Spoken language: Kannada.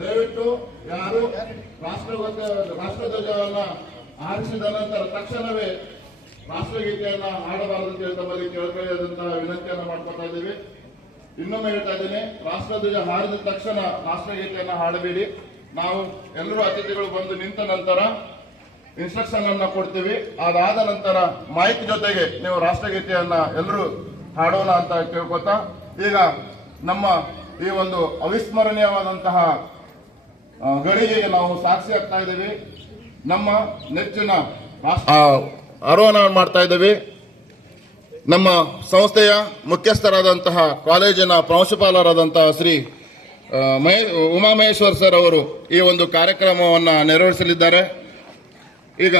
ದಯವಿಟ್ಟು ಯಾರು ರಾಷ್ಟ್ರಧ್ವಜವನ್ನ ಆರಿಸಿದ ನಂತರ ತಕ್ಷಣವೇ ರಾಷ್ಟ್ರಗೀತೆಯನ್ನ ಹಾಡಬಾರದು ಅಂತ ಹೇಳಿ ತಮ್ಮಲ್ಲಿ ಕೇಳ್ಕೊಳ್ಳೋದಂತಹ ವಿನಂತಿಯನ್ನ ಮಾಡ್ಕೊತಾ ಇದ್ದೀವಿ. ಇನ್ನೊಮ್ಮೆ ಹೇಳ್ತಾ ಇದ್ದೀನಿ, ರಾಷ್ಟ್ರಧ್ವಜ ಹಾರಿದ ತಕ್ಷಣ ರಾಷ್ಟ್ರಗೀತೆಯನ್ನ ಹಾಡಬೇಡಿ. ನಾವು ಎಲ್ಲರೂ ಅತಿಥಿಗಳು ಬಂದು ನಿಂತ ನಂತರ ಇನ್ಸ್ಟ್ರಕ್ಷನ್ ಅನ್ನ ಕೊಡ್ತೀವಿ. ಅದಾದ ನಂತರ ಮೈಕ್ ಜೊತೆಗೆ ನೀವು ರಾಷ್ಟ್ರಗೀತೆಯನ್ನ ಎಲ್ಲರೂ ಹಾಡೋಣ ಅಂತ ಕೇಳ್ಕೊತಾ, ಈಗ ನಮ್ಮ ಈ ಒಂದು ಅವಿಸ್ಮರಣೀಯವಾದಂತಹ ಗಳಿಗೆಗೆ ನಾವು ಸಾಕ್ಷಿ ಆಗ್ತಾ ಇದ್ದೀವಿ. ನಮ್ಮ ನೆಚ್ಚಿನ ಆರೋಹಣ ಮಾಡ್ತಾ ಇದ್ದೀವಿ. ನಮ್ಮ ಸಂಸ್ಥೆಯ ಮುಖ್ಯಸ್ಥರಾದಂತಹ ಕಾಲೇಜಿನ ಪ್ರಾಂಶುಪಾಲರಾದಂತಹ ಶ್ರೀ ಉಮಾಮಹೇಶ್ವರ್ ಸರ್ ಅವರು ಈ ಒಂದು ಕಾರ್ಯಕ್ರಮವನ್ನು ನೆರವೇರಿಸಲಿದ್ದಾರೆ. ಈಗ